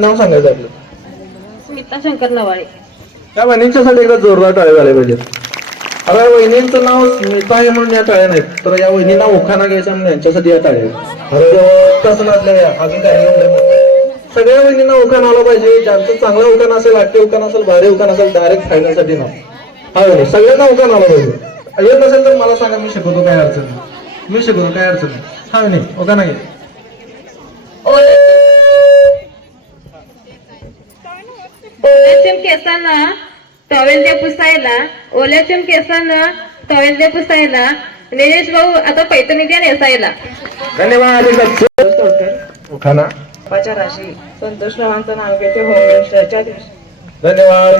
नाव सांगायचं आपलं स्मिता शंकर नवाळे. त्या वहिनींच्यासाठी एकदा जोरदार टाळे झाले पाहिजे या वहिनींचं नाव स्मिता आहे म्हणून या टाळ्या नाहीत. तर या वहिनींना ओखाना घ्यायचा म्हणून यांच्यासाठी या टाळ्या आहेत. अरे देवा, कसं नाचलं या. अजून आहे. सगळ्या वहिनींना उखाण आला पाहिजे. ज्यांचं चांगलं उखाण असेल आठटे उखाण असेल भारी उखाण असेल डायरेक्ट फायनलसाठी नाव. हा सगळ्यांना उखाण आला पाहिजे. येत नसेल तर मला सांगा मी शिकवतो काय अडचण नाही. मी शिकवतो काय अडचण नाही. हा उखाणा घे ओल्याच्या केसांना टॉवेल दे पुसायला ओल्याच्या केसांना टॉवेल दे पुसायला. निलेश भाऊ आता पैठणी द्या नेसायला धन्यवाद राशी संतोष रावांचं नाव घेते होम मिनिस्टरच्या दिवशी. धन्यवाद.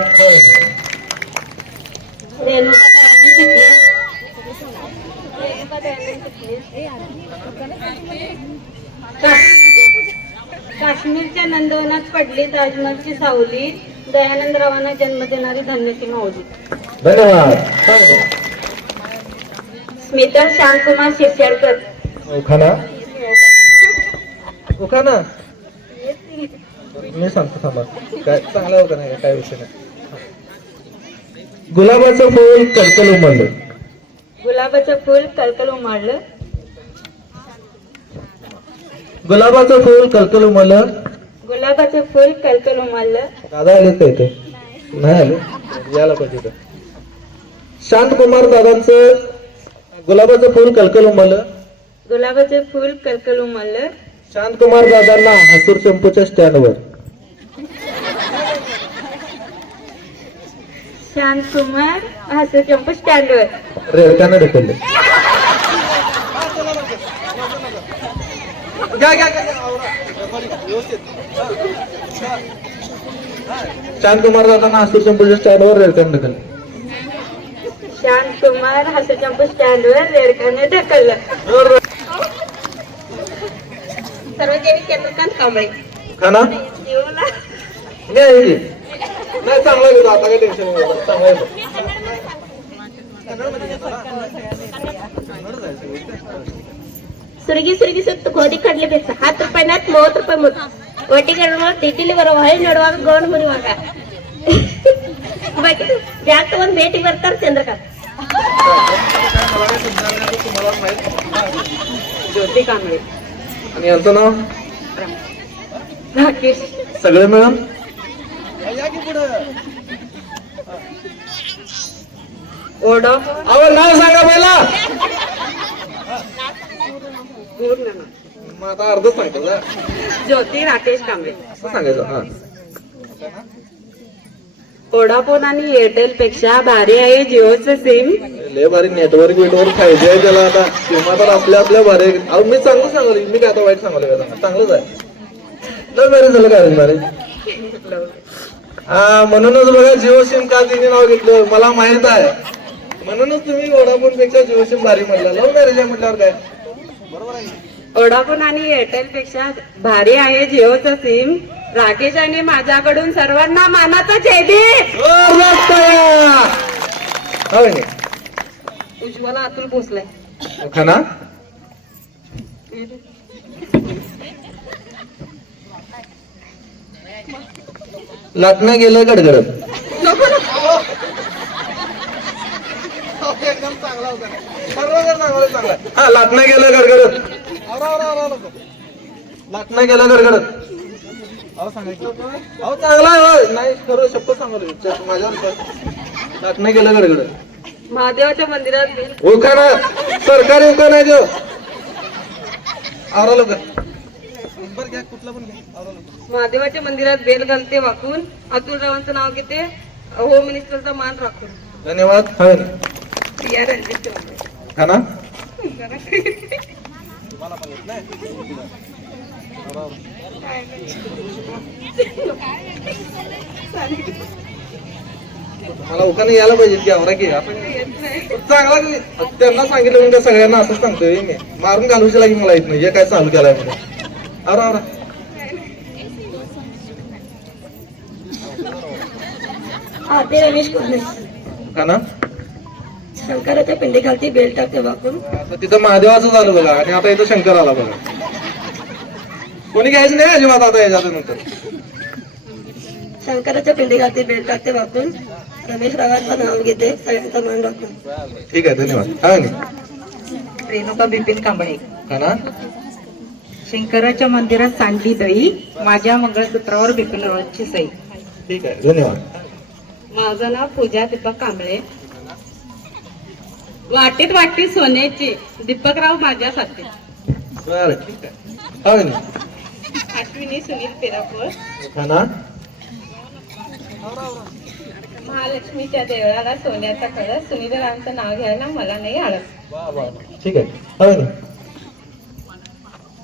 रेणुका काश्मीरच्या नंदवनात पडली ताजमहलची सावली. दयानंद रावांना जन्म देणारी धन्यची माऊली. धन्यवाद. स्मिता श्यामकुमार शिरसाडकर उखाणा उखाणा मी सांगतो थांबा. काय चांगला होता नाही? काय विषय नाही. गुलाबाचं फूल कलकल उमललं गुलाबाचं फुल कलकल उमाडलं गुलाबाचं फूल कलकल उमललं गुलाबाचं फुल कलकल उमाडलं दादा आले का इथे? नाही आले. यायला पाहिजे इथं. शांतकुमार दादांचं गुलाबाचं फूल कलकल उमललं गुलाबाचं फुल कलकल उमाडलं शांतकुमार दादांना हसूर चंपूच्या स्टँडवर शांतकुमार हसू चंपू स्टँडवर रेडकानं ढकलले शांतकुमार दादांना हसूर चंपूच्या स्टँडवर रेडकानं ढकलले शांतकुमार हसू चंपू स्टँडवर रेडकाने ढकललं सार्वजनिक चंद्रकांत कांबळे खाना जीवला नाही आहे की? नाही चांगला घेतो आता काय टेन्शन नाही चांगला घेतो ಸುರುಗಿ ಸುರುಗಿ ಸುತ್ತು ಗೋಧಿ ಕಡ್ಲಿ ಬೇಕು ಹತ್ತು ರೂಪಾಯಿ ನತ್ ಮೂವತ್ತು ರೂಪಾಯಿ ಮುತ್ತು ಒಟ್ಟಿಗೆ ತಿಟ್ಟಿಲಿ ಬರೋ ಹೊಳೆ ನೋಡುವಾಗ ಗೌನ್ ಮುರಿವಾಗ ಬೇಕಿದ್ರೆ ಬ್ಯಾಗ್ ತಗೊಂಡ್ ಭೇಟಿ ಬರ್ತಾರ ಚಂದ್ರಕಾಂತ್ ज्योती कांबळे आणि यांचं नाव राकेश सगळे मिळून ओढा अहो नाव सांगा पहिला. मग आता ज्योती राकेश कांबळे. असं सांगायचं हा. ओडाफोन आणि एअरटेल पेक्षा भारी आहे जिओचं सिम. लय भारी नेटवर्क बिटवर्क फायदे आहे त्याला आता. किंवा तर आपल्या आपल्या भारी आहे. अहो मी चांगलं सांगलो मी काय आता वाईट सांगलो का? चांगलंच आहे. लय भारी झालं काय भारी? हा म्हणूनच बघा जिओ सिम का तिने नाव घेतलं? मला माहीत आहे. म्हणूनच तुम्ही वडाफोनपेक्षा जिओ सिम भारी म्हणला. लव्ह मॅरेज आहे म्हटल्यावर काय? ओडाफोन आणि एअरटेल पेक्षा भारी आहे जिओचं सिम. राकेश आणि माझ्याकडून सर्वांना मानाचा नी? उज्ज्वला अतुल भोसले. खाना? लाटणं गेलं गडगडत. हा लाटणं गेलं गडगडत. लाटणं गेलं गडगडत. अहो चांगला आहे. नाही खरं शपथ सांगतो माझ्यावर लाटणं गेलं गडगडत. महादेवाच्या मंदिरात उखाणा. सरकारी उखाणा जो आवरा लोक महादेवाच्या मंदिरात बेल घालते वाकून. अतुल रावांचं नाव घेते. होम मिनिस्टरचा मान राखून. धन्यवाद. हवे प्रिया रणजित चौधरी. खाना मला उखाणे यायला पाहिजे की आवरा की. आपण चांगला की- त्यांना सांगितलं म्हणजे सगळ्यांना असंच सांगतोय मी. मारून घालूची लागेल मला येत नाही हे काय चालू केलाय म्हणजे आवरा आवरा ते रमेश कोल्हे खाना शंकराच्या पिंडीखालती बेल टाकते वाकून तिथं महादेवाचं झालं बघा आणि आता इथं शंकर आला बघा. कोणी घ्यायचं नाही अजिबात आता याच्यात नंतर शंकराच्या पिंडीखालती बेल टाकते वाकून रमेश रावांचं नाव घेते सगळ्यांचा मान राखून ठीक आहे धन्यवाद. हा रेणुका बिपिन कांबळे. हा ना? शंकराच्या मंदिरात सांडली दही माझ्या मंगळसूत्रावर बिपिनरावांची सई. ठीक आहे धन्यवाद. माझं नाव पूजा दीपक कांबळे. वाटीत वाटीत सोन्याची दीपकराव माझ्यासाठी. बरं ठीक आहे. हा नाही आठविनी सुनील पेरापूर. महालक्ष्मीच्या देवळाला सोन्याचा कळस सुनीलरावांचं नाव घ्यायला मला नाही आळस. ठीक आहे.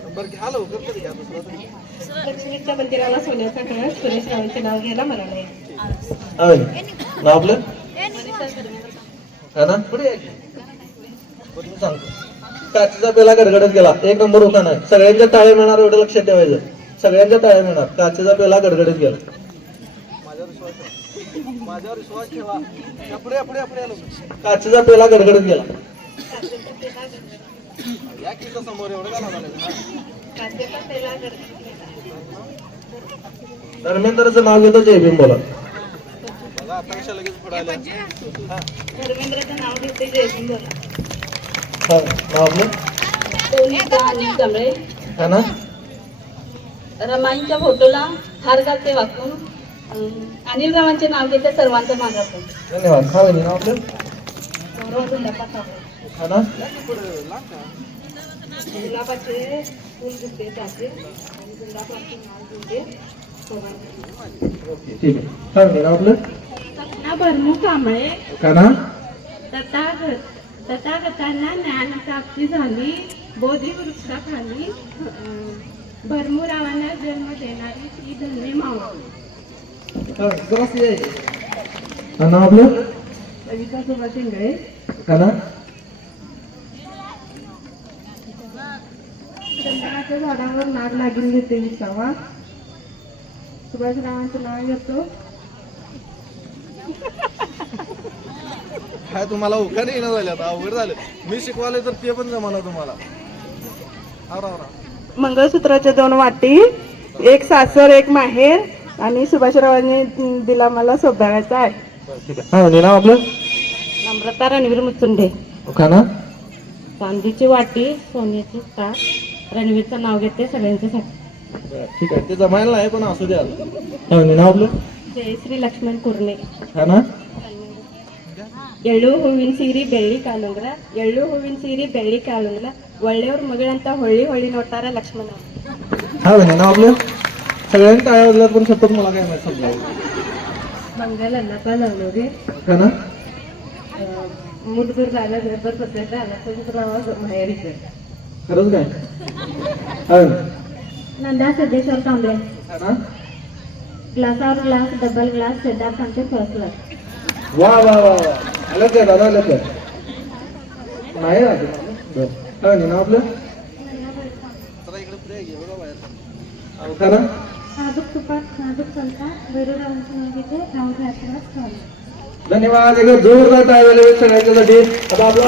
ना लक्ष्मीच्या मंदिराला सोन्याचा कळस सुरेश रावांचे नाव घ्यायला मला नाही. हा नाही नाव आपलं? हा ना? पुढे या की. बरं, मी सांगतो. काचेचा पेला गडगडत गेला. एक नंबर होता नाही सगळ्यांच्या टाळे मिळणार एवढं लक्षात ठेवायचं. सगळ्यांच्या टाळे मिळणार. काचेचा पेला गडगडत गेला. काचेचा पेला गडगडत गेला. धर्मेंद्रचं नाव घेतो जय भीम बोला. धर्मेंद्रचं नाव घेते जयसिंग बोला. हा नाव आपलं? अनिल कांबळे हा ना? रमाईच्या फोटोला हार घालते वाकून. अनिल रावांचे नाव घेते सर्वांचं मागापून धन्यवाद. वहिनी, नाव आपलं गौरव गुंडापा कांबळे हा ना गुलाबाचे फुल दिसते त्याचे आणि गुलाबाचे ठीक आहे आपलं ना भरमू का ना तथागत तथागतांना ज्ञान प्राप्ती झाली बोधी वृक्षाखाली भरमूरावांना जन्म देणारी ती धन्य मावा नाव आपलं? का ना चंदनाच्या झाडावर नाग लागून घेते विसावा सुभाषरावांचं नाव घेतो काय तुम्हाला नाही येणं झालं आता? अवघड झालं. मी शिकवाले तर ते पण जमाना तुम्हाला. मंगळसूत्राच्या दोन वाटी एक सासर एक माहेर आणि सुभाषरावांनी दिला मला सौभाग्याचा आहे. हा नाव आपलं? नम्रता रणवीर मुचुंडे ना? चांदीची वाटी सोन्याची तार रणवीरचं नाव घेते सगळ्यांच्यासाठी. ठीक आहे. ते जमायला नाही पण असू द्या नाव आपलं? जयश्री लक्ष्मण कुर्णे. ಎಳ್ಳು ಹೂವಿನ ಸೀರೆ ಬೆಳ್ಳಿ ಕಾಲುಂಗ್ರ ಎಳ್ಳು ಹೂವಿನ ಸೀರೆ ಬೆಳ್ಳಿ ಕಾಲುಂಗ್ರ ಒಳ್ಳೆಯವ್ರ ಮಗಳಂತ ಹೊಳ್ಳಿ ಹೊಳ್ಳಿ ನೋಡ್ತಾರ ಲಕ್ಷ್ಮಣ हा बहिणी नाव मूड जर झाला घरभर पसरला आला तर नावा माहेरी कर खरंच काय? नंदा सिद्धेश्वर कांबळे ग्लासावर ग्लास डबल ग्लास सिद्धार्थांचे फर्स्ट क्लास वा वा वा वा. आलं काय दादा आलं काय नाही राहते ना आपलं? खरं? साधुक तुपात साधुक चलता. भैरव रावणचं नाव घेते रावण धन्यवाद. एक जोरदार टाळ्या सगळ्यांच्यासाठी आता आपला